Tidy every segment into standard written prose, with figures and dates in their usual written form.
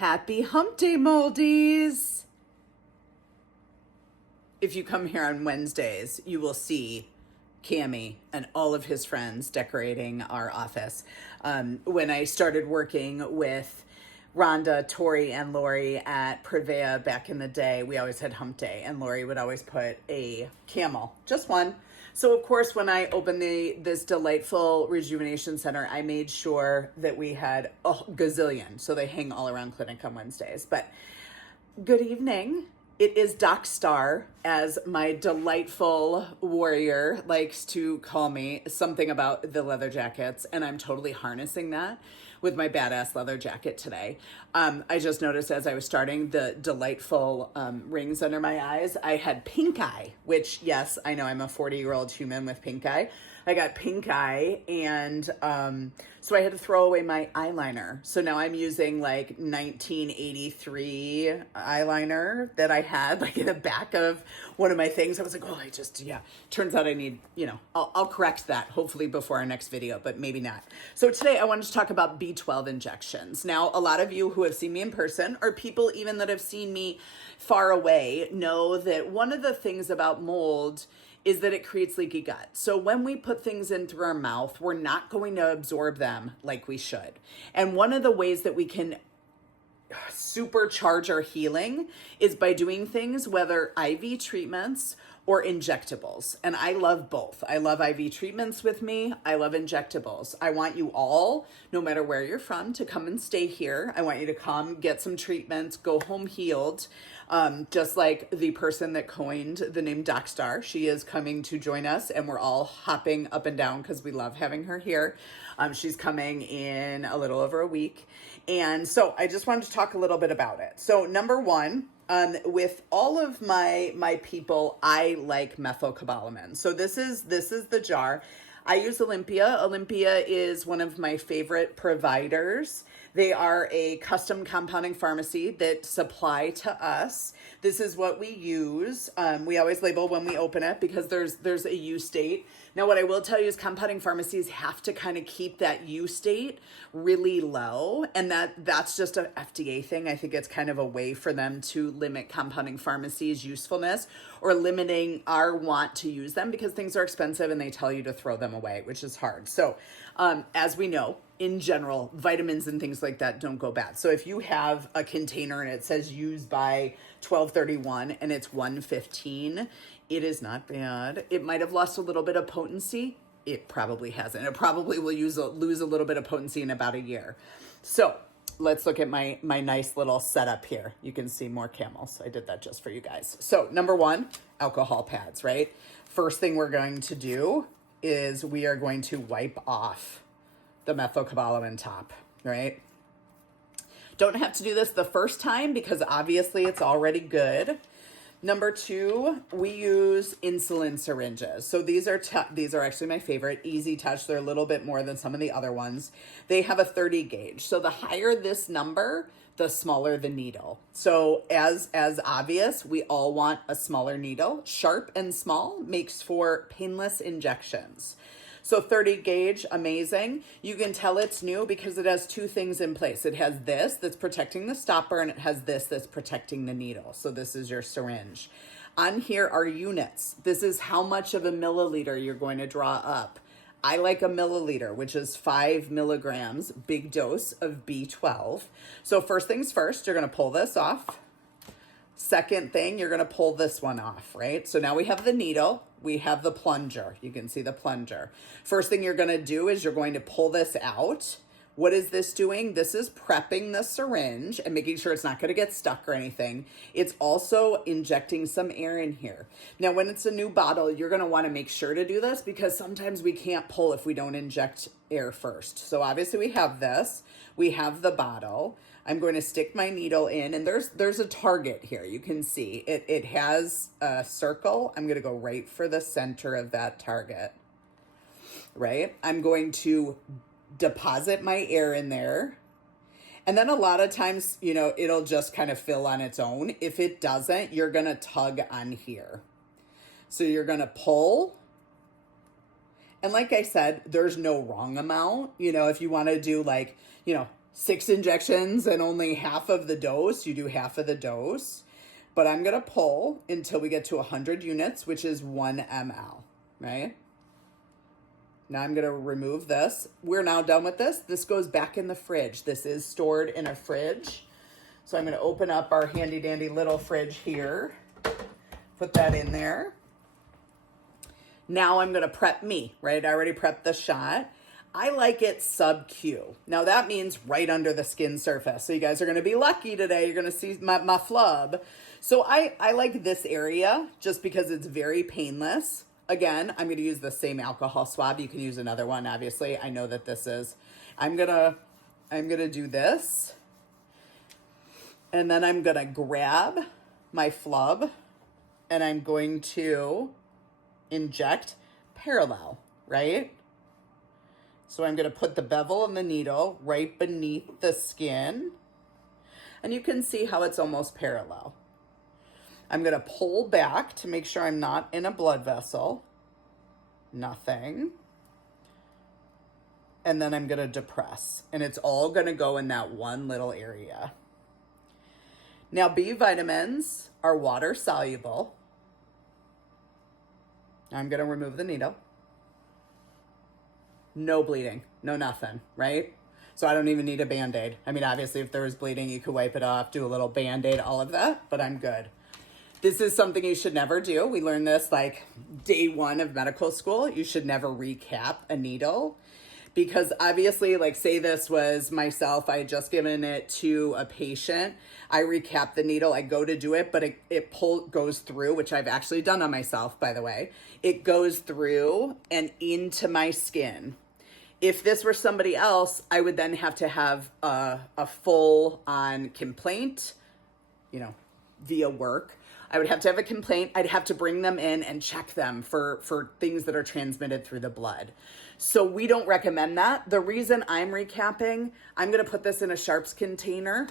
Happy Hump Day, Moldies! If you come here on Wednesdays, you will see Cammy and all of his friends decorating our office. When I started working with Rhonda, Tori, and Lori at Prevea back in the day, we always had Hump Day, and Lori would always put a camel, just one. So of course, when I opened this delightful rejuvenation center, I made sure that we had a gazillion. So they hang all around clinic on Wednesdays. But good evening. It is Doc Star, as my delightful warrior likes to call me, something about the leather jackets, and I'm totally harnessing that with my badass leather jacket today. I just noticed as I was starting the delightful rings under my eyes, I had pink eye, which, yes, I know I'm a 40-year-old human with pink eye. I got pink eye, and so I had to throw away my eyeliner. So now I'm using like 1983 eyeliner that I had like in the back of one of my things. I was like, turns out I need, I'll correct that hopefully before our next video, but maybe not. So today I wanted to talk about B12 injections. Now, a lot of you who have seen me in person, or people even that have seen me far away, know that one of the things about mold is that it creates leaky gut. So when we put things in through our mouth, we're not going to absorb them like we should. And one of the ways that we can supercharge our healing is by doing things, whether IV treatments or injectables. And I love both. I love IV treatments with me. I love injectables. I want you all, no matter where you're from, to come and stay here. I want you to come get some treatments, go home healed. Just like the person that coined the name Doc Star, she is coming to join us, and we're all hopping up and down because we love having her here. She's coming in a little over a week. And so I just wanted to talk a little bit about it. So number one, with all of my people, I like methylcobalamin. So this is the jar. I use Olympia. Olympia is one of my favorite providers. They are a custom compounding pharmacy that supply to us. This is what we use. We always label when we open it because there's a U state. Now, what I will tell you is compounding pharmacies have to kind of keep that U state really low. And that's just an FDA thing. I think it's kind of a way for them to limit compounding pharmacies' usefulness or limiting our want to use them because things are expensive and they tell you to throw them away, which is hard. So as we know, in general, vitamins and things like that don't go bad. So if you have a container and it says used by 12/31 and it's 1/15, it is not bad. It might have lost a little bit of potency. It probably hasn't. It probably will lose a little bit of potency in about a year. So let's look at my nice little setup here. You can see more camels. I did that just for you guys. So number one, alcohol pads, right? First thing we're going to do is we are going to wipe off the methylcobalamin top, right? Don't have to do this the first time because obviously it's already good. Number two, we use insulin syringes. So these are actually my favorite, easy touch. They're a little bit more than some of the other ones. They have a 30 gauge. So the higher this number, the smaller the needle. So as obvious, we all want a smaller needle. Sharp and small makes for painless injections. So 30 gauge, amazing. You can tell it's new because it has two things in place. It has this that's protecting the stopper and it has this that's protecting the needle. So this is your syringe. On here are units. This is how much of a milliliter you're going to draw up. I like a milliliter, which is 5 milligrams, big dose of B12. So first things first, you're going to pull this off. Second thing, you're going to pull this one off, right? So now we have the needle. We have the plunger. You can see the plunger. First thing you're going to do is you're going to pull this out. What is this doing? This is prepping the syringe and making sure it's not going to get stuck or anything. It's also injecting some air in here. Now, when it's a new bottle, you're going to want to make sure to do this because sometimes we can't pull if we don't inject air first. So obviously we have this. We have the bottle. I'm going to stick my needle in and there's a target here. You can see it has a circle. I'm going to go right for the center of that target, right? I'm going to deposit my air in there. And then a lot of times, it'll just kind of fill on its own. If it doesn't, you're going to tug on here. So you're going to pull. And like I said, there's no wrong amount. If you want to do 6 injections and only half of the dose, you do half of the dose. But I'm going to pull until we get to 100 units, which is 1 ml, right? Now I'm going to remove this. We're now done with this. This goes back in the fridge. This is stored in a fridge. So I'm going to open up our handy dandy little fridge here. Put that in there. Now I'm going to prep me, right? I already prepped the shot. I like it sub-Q. Now that means right under the skin surface. So you guys are going to be lucky today. You're going to see my flub. So I like this area just because it's very painless. Again, I'm going to use the same alcohol swab. You can use another one, obviously. I know that this is. I'm going to do this. And then I'm going to grab my flub and I'm going to inject parallel, right? So I'm going to put the bevel and the needle right beneath the skin. And you can see how it's almost parallel. I'm going to pull back to make sure I'm not in a blood vessel. Nothing. And then I'm going to depress. And it's all going to go in that one little area. Now, B vitamins are water soluble. I'm going to remove the needle. No bleeding, no nothing, right? So I don't even need a Band-Aid. I mean, obviously, if there was bleeding, you could wipe it off, do a little Band-Aid, all of that, but I'm good. This is something you should never do. We learned this like day 1 of medical school. You should never recap a needle because obviously, like say this was myself, I had just given it to a patient. I recap the needle, I go to do it, but it goes through, which I've actually done on myself, by the way. It goes through and into my skin. If this were somebody else, I would then have to have a full-on complaint, via work. I would have to have a complaint. I'd have to bring them in and check them for things that are transmitted through the blood. So we don't recommend that. The reason I'm recapping, I'm going to put this in a Sharps container.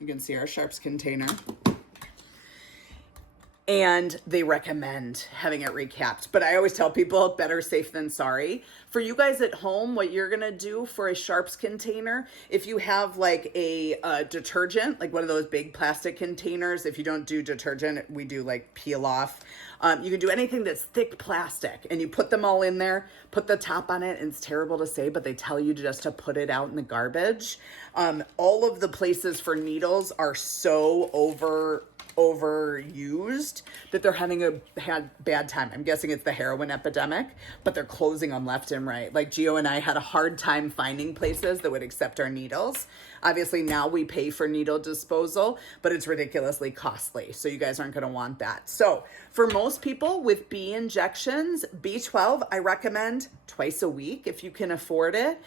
You can see our Sharps container. And they recommend having it recapped. But I always tell people, better safe than sorry. For you guys at home, what you're going to do for a Sharps container, if you have like a detergent, like one of those big plastic containers, if you don't do detergent, we do like peel off. You can do anything that's thick plastic and you put them all in there, put the top on it. And it's terrible to say, but they tell you just to put it out in the garbage. All of the places for needles are so overused that they're having a bad time. I'm guessing it's the heroin epidemic, but they're closing them left and right. Like Gio and I had a hard time finding places that would accept our needles. Obviously now we pay for needle disposal, but it's ridiculously costly. So you guys aren't going to want that. So for most people with B injections, B12, I recommend twice a week if you can afford it.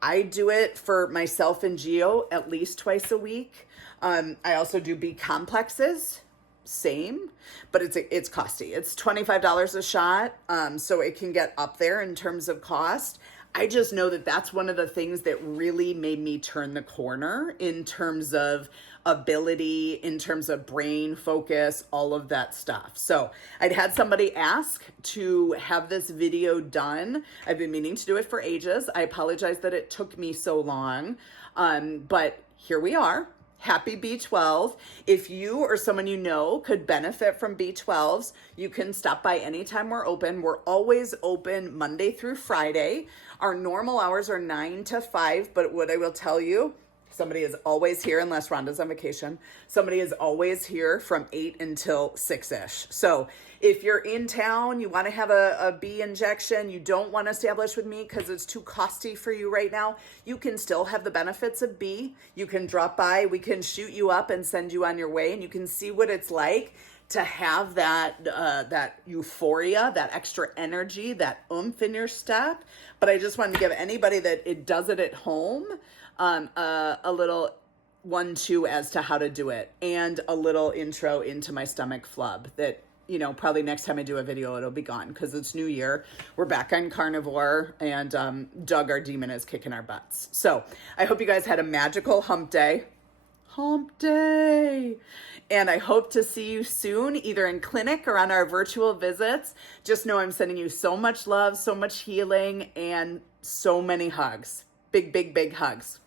I do it for myself and Gio at least twice a week. I also do B complexes, same, but it's costly. It's $25 a shot, so it can get up there in terms of cost. I just know that that's one of the things that really made me turn the corner in terms of ability, in terms of brain focus, all of that stuff. So I'd had somebody ask to have this video done. I've been meaning to do it for ages. I apologize that it took me so long, but here we are. Happy B12. If you or someone you know could benefit from B12s, you can stop by anytime we're open. We're always open Monday through Friday. Our normal hours are 9 to 5, but what I will tell you, somebody is always here unless Rhonda's on vacation. Somebody is always here from 8 until 6-ish. So if you're in town, you want to have a B injection, you don't want to establish with me because it's too costly for you right now, you can still have the benefits of B. You can drop by, we can shoot you up and send you on your way, and you can see what it's like to have that euphoria, that extra energy, that oomph in your step. But I just wanted to give anybody that it does it at home a little 1-2 as to how to do it, and a little intro into my stomach flub that, probably next time I do a video, it'll be gone because it's New Year. We're back on carnivore, and Doug, our demon, is kicking our butts. So I hope you guys had a magical hump day. Hump day. And I hope to see you soon, either in clinic or on our virtual visits. Just know I'm sending you so much love, so much healing, and so many hugs. Big, big, big hugs.